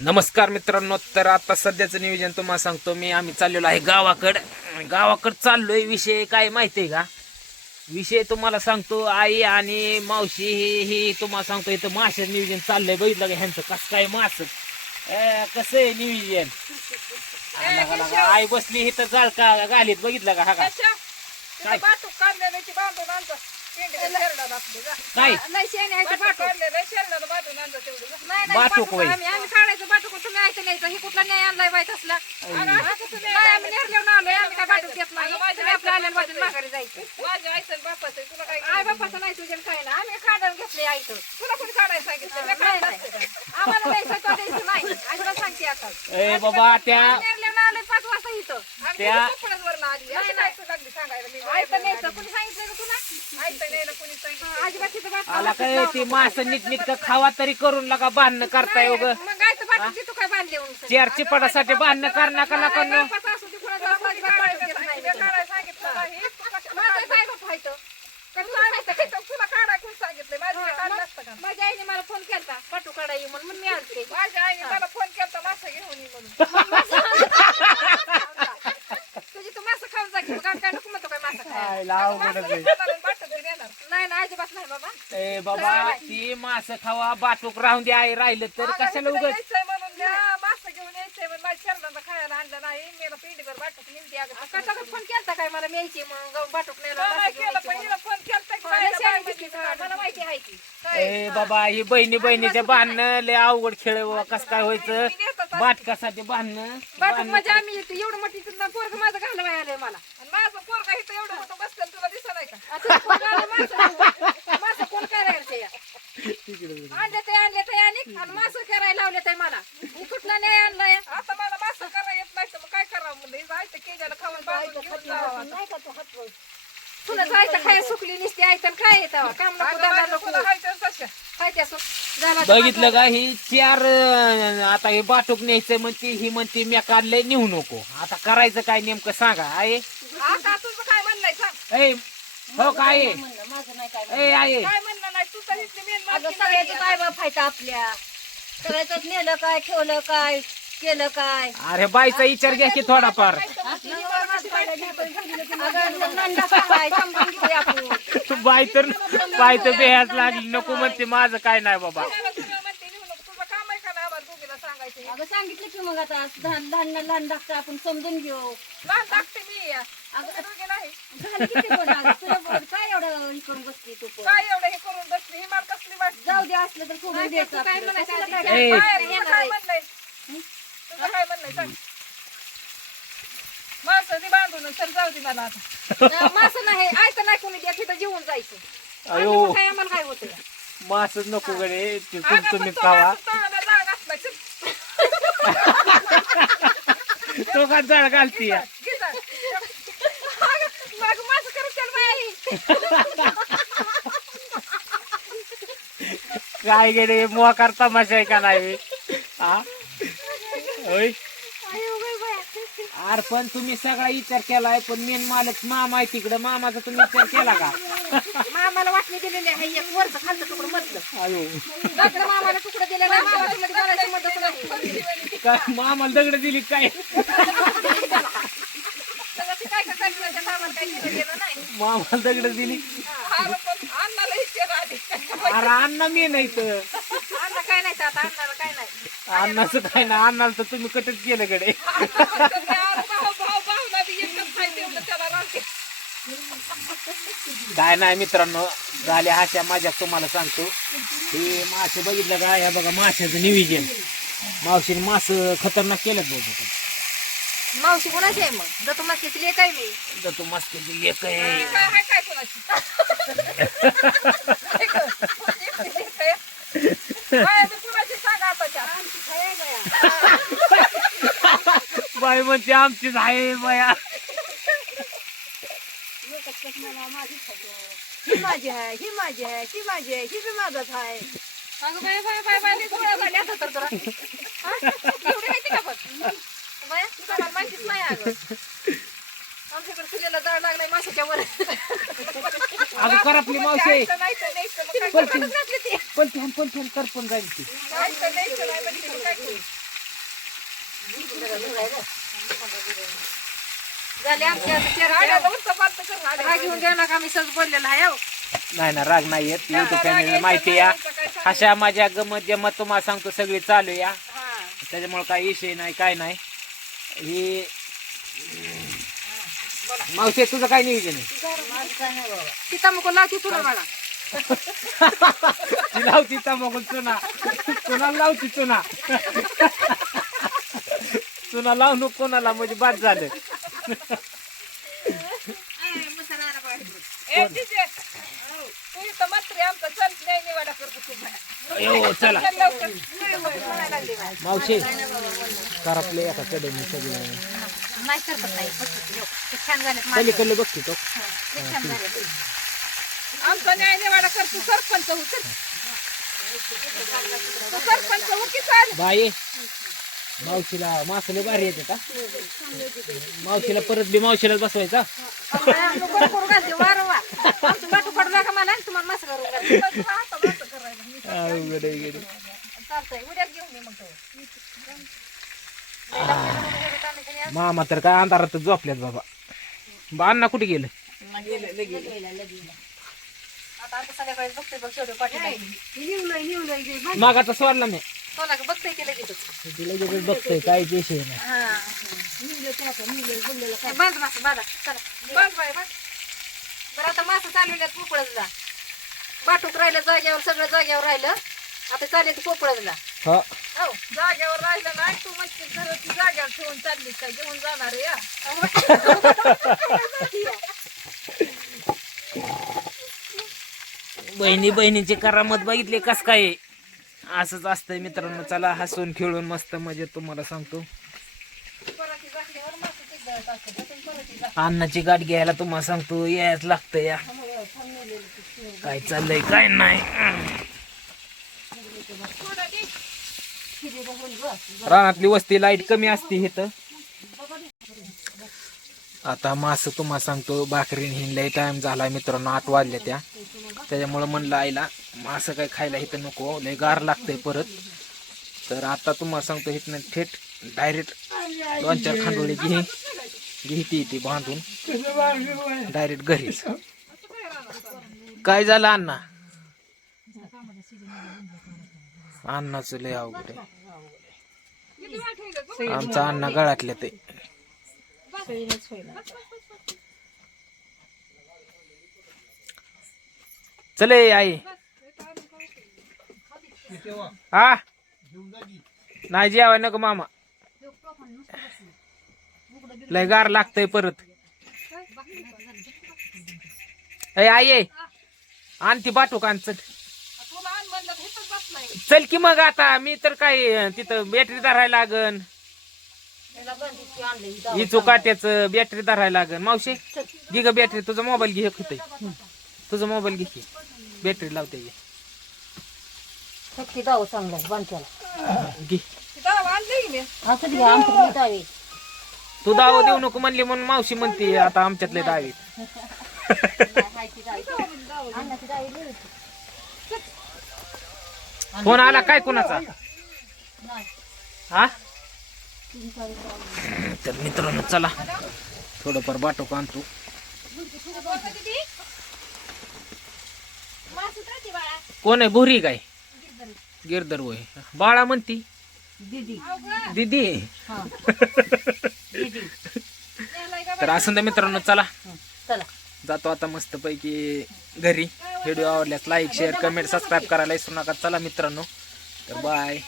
नमस्कार मित्रांनो तर आता सध्याचं नियोजन तुम्हाला सांगतो. मी आम्ही चाललेलो आहे गावाकडं. गावाकडं चाललोय विषय काय माहिती आहे का? विषय तुम्हाला सांगतो आई आणि मावशी ही ही तुम्हाला सांगतो इथं माशाचं नियोजन चाललंय. बघितलं का ह्यांचं कसं काय मास? कसं आहे नियोजन? आ, लगा, लगा. आई बसली इथं जाळ का घालीत बघितलं का? हा काय? नाही. नाही नाही बाटूक बाटूक होय. आम्ही आम्ही काढायचं बाटूक तुम्ही ऐकलं नाही हे कुठला नाही आणलाय बाई तसला? नाही आम्ही नेरल्यावर आलोय आम्ही काय बाटूक घेत नाही. तुम्ही आपल्या आल्या बाजून माघारी जायचं. आई बापाचं नाही तुझ्या काय ना आम्ही काढून घेतले सांगितलं? मी नाही? आम्हाला द्यायचं नाही. आईला सांगते आता. ए बाबा त्या नेरल्यावर आलोय पाच वाजता इथं. त्या- तिथं कपड्यात वरनं आली. अशी काय तू लागली सांगायला मी आईचं न्यायचं. कुणी सांगितलं का तुला? आईचं न्यायला कोणी सांगितलं अजिबात तिथं बाटला आला काय ती मास नीटनीटक खावा तरी करून लगा बांधणं करताय उग. मग काय बांधले म्हणून बांधणं कर नका नका न? असू नाही. सांगितलं काढायला सांगितलं नाही. तू कशाला माझं काढलं? काय बाप व्हायचं? का तू तुला माहिती आहे का? सांगितलं, तुला काढायला कोणी सांगितलं माझं काय काढलं असतं का? माझ्या आईने मला फोन केलता. पाटू काढा ये म्हणून म्हणून मी आलते माझ्या आईने मला फोन केला मासा घेऊन ये म्हणून तू मासं खाऊन जा की मग काय नको म्हणतो काय मासं खायला आयला अवघडच आहे. देणार आणि बाटत बी देणार. नाही ना अजिबात नाही बाबा. ए बाबा ती मास खावा बाटूक राहून द्या आई राहिलं तर कशाला इकडे उगत? यायचंय म्हणून द्या, मासा घेऊन यायचंय म्हणून माझ्या शरणाला खायला आणलं नाही. मला पिंडीवर बाटत नेमती अगं. कसा फोन केलता काय? मला यायची म्हणून गं बाटूक नाही तो नाही केलं पण हिनं फोन केलता की बाहेर बाहेर मला माहिती आहे? ए बाबा ही बहिणी बहिणीच्या बांधणं लय अवघड खेळ आहे बाबा. कसं काय व्हायचं? बाटकासाठी बांधणं? बाटूक म्हणजे आम्ही येतो एवढं मोठी पोरग माझं घालवाय आलंय मला. आणि माझं पोरगा इथं एवढं मोठं बसलं तुला दिसत नाही का आता पोरगं आलं मासं कोण करायला या? आणले ते आणले ते आणि आणि मासं करायला लावले ते मला. मी कुठला नाही आणलाय? आता मला मासा करा येत नाही तर मग काय करावं म्हणलं? जायचं केजाला खाऊन बांधून घेऊन जावं आता. तुला जायचं खाय सुकली निसते काय येतं? काम नको अगं, दादा माझं नको. तुला हायचं तसं. काय त्या सुक झाला तर बघितलं का? ही चार अं, आता हे बाटूक न्यायचंय म्हणते ही म्हणते मी काढलंय नेऊ नको? आता करायचं काय नेमकं सांगा आहे? आता तुझं काय म्हणलंय? सांग. ए हो काय? आहे? माझं नाही काय ए आहे काय म्हणलं नाही? तू तर इथली मेन अगं सगळ्याचं काय बाप फायदा आपल्या. सगळ्याच नेलं काय ठेवलं काय केलं काय? अरे बाईचा विचार घ्या की थोडाफार. अगं नंदा काय समजून घेऊया आपण बाई तर बाई तर बेहाच लागली नको म्हणते माझं काय नाही बाबा. म्हणते नेऊ नको. तुझं काम आहे का ना आम्हाला दोघीला सांगायचं? हे? अगं सांगितलं की मग आता लहान लहान लहान धाकटं आपण समजून घेऊ. लहान टाकते मी. काय एवढं हे करून बसली तू पण? काय एवढं हे करून बसली? ही मला कसली वाटते जाऊ दे असलं तर सोडून द्यायचं काय ए. बाहेर तुझं काय म्हणलंय? तुझं काय म्हणलंय? सांग. माणसं ती बांधून चल जाऊ दे मला आता. मासं नाही ऐकत नाही कोणी द्या तिथं जेवून जायचं. अयो. काय आम्हाला काय होतं? मासच नको गडे ते तुम अगं, तुम्ही तो खावा माणूस तळाला जाग असला. चल, तो का जळ घालती या. घे जा. अगं, अगं, माणसं करत चल बाई. काय गेले मोकार तमाशा आहे का नाही? हा? होय? अरे पण तुम्ही सगळा विचार केलाय पण मेन मालक मामा आहे तिकडं. मामाचा तुम्ही विचार केला का? मामाला वाटणी दिलेली आहे एक वरचं खालचं तुकडं मधलं. अयो. दगड मामाला तुकडं दिलं नाही मामा तुला करायची मदत नाही काय मामाला दगड दिली काय सगळं ते काय काय करायचं सामान काय दिलं नाही मामाला दगड दिली. अरे, अण्णा मी नाही तर. अण्णा काय नाही आता अण्णाला काय नाही. अण्णाचं काय ना अण्णाला तर तुम्ही कटच केलं राहते. काय नाही मित्रांनो झाल्या हाच्या माझ्या तुम्हाला सांगतो. हे मासे बघितलं का या बघा माशाचं नियोजन. मावशीने मास खतरनाक केलं बघ. मावशी कोणाची आहे मग जतो मावशीची लेख आहे मी तर तू मस्त लेख आहे काय हाय काय कोणाची? बाया कोणाची सांगा म्हणते आमचीच आहे बया ही माझी आहे ही माझी आहे ती माझी आहे ही बी माझाच आहे अगं बाय, बाय, बाय, बाय, लई गोळ्या झाल्या. आता तर तुला हा? एवढी माहिती का पण बाया, तुम्हाला माहितीच नाही अगं. आमच्याकडे चुलीला जाळ लागलाय माशाच्या वर. अगं करपली मावशी. जायचं नाही तर न्यायचं, मग काय पलटी. घातली ती? पलटी करपून जाईल ती. न्यायचं नाही म्हणजे काय करू? झाले आता करून. राग घेऊन मी सहज बोललेला आहे हो. नाही ना राग नाही येत. युट्यूब माहिती या. अशा माझ्या गमत जमत तुम्हाला सांगतो सगळी चालू या. हा. त्याच्यामुळे काही विषय नाही काय नाही. ही मावशी तुझं काय नियोजन आहे? तिथं मग लावती तुला मला ती लावती तंबाखू चुना. चुना लावती चुना. चुना लावू नको कोणाला म्हणजे बाद झालं. अयो चला चल. मावशी करपले एका कडेने सगळं. नाही करत नाही ते छान पलीकडले बघते तो. छान झाले आमचा न्याय निवाडा करतो सरपंच हो चल. तू सरपंच हो की चाल. बाई मावशीला मासले भारी येते का? मावशीला परत बी मावशीलाच बसवायचा? करून घालते? वारंवार आमचं बाटू पडू नका मला आणि तुम्हाला मस्त करून घालते. अवघड आहे, अवघड आहे. चालतंय उद्याच घेऊन ये मग तो मामा तर काय अंधारात झोपल्यात बाबा. बा अण्णा कुठे गेलं? आता मागाचा सोडला मी. लगेच बघतोय काय विषय नाही. बांध बाटूक राहिलं जाग्यावर सगळं जाग्यावर राहिलं आता चालले ते हा. जाग्यावर राहिलं नाही तू जाग्यावर ठेवून चालली काय घेऊन जाणार आहे या. बहिणी बहिणीची करामत बघितली कस काय? आहे? असंच असतंय मित्रांनो चला हसून खेळून मस्त मजे तुम्हाला सांगतो. पराठी बसून पराठी जाग- अन्नाची गाठ घ्यायला तुम्हाला सांगतो यायच लागतं या. काय चाललंय काय नाही. रानातली वस्ती लाइट कमी असते इथं. आता मास तुम्हाला सांगतो भाकरीन लय टाइम झाला मित्रांनो आठ वाजल्या त्या. त्याच्यामुळं म्हणलं आईला मासं काय खायला इथं नको लय गार लागतंय परत. तर आता तुम्हाला सांगतो इथनं थेट डायरेक्ट दोन चार खांडोळे घे. घेते ती बांधून. डायरेक्ट घरीच काय झालं अण्णा? अण्णाचं लय अवघड आहे. आमचा अण्णा गळातले ते. चले आई. हा? नाही जेवाय नको मामा. लय गार लागतंय परत. आई आई ये. पाठवू ती पाठवू का आण चल तुला आण म्हणलं तर इथंच बसलाय चल की मग आता मी तर काय तिथं बॅटरी धरायला लागन. इचू काट्याच बॅटरी धरायला लागन. मावशी घे ग बॅटरी तुझा मोबाईल घे होते तुझा मोबाईल घे की. बॅटरी लावते घे. दाव चांगला असं दावे तू दावा देऊ नको म्हणली म्हणून मावशी म्हणते आता आमच्यातले दावीत फोन आला काय कोणाचा? हा? तर मित्रांनो चला. थोडंफार बाटो आणतो. कोण आहे भुरी काय? गिरदर होय. बाळा म्हणती. दिदी. तर असं तर मित्रांनो चला. जातो आता मस्तपैकी घरी. व्हिडिओ आवडल्यास लाईक शेअर कमेंट सबस्क्राईब करायला विसरू नका. चला मित्रांनो. तर बाय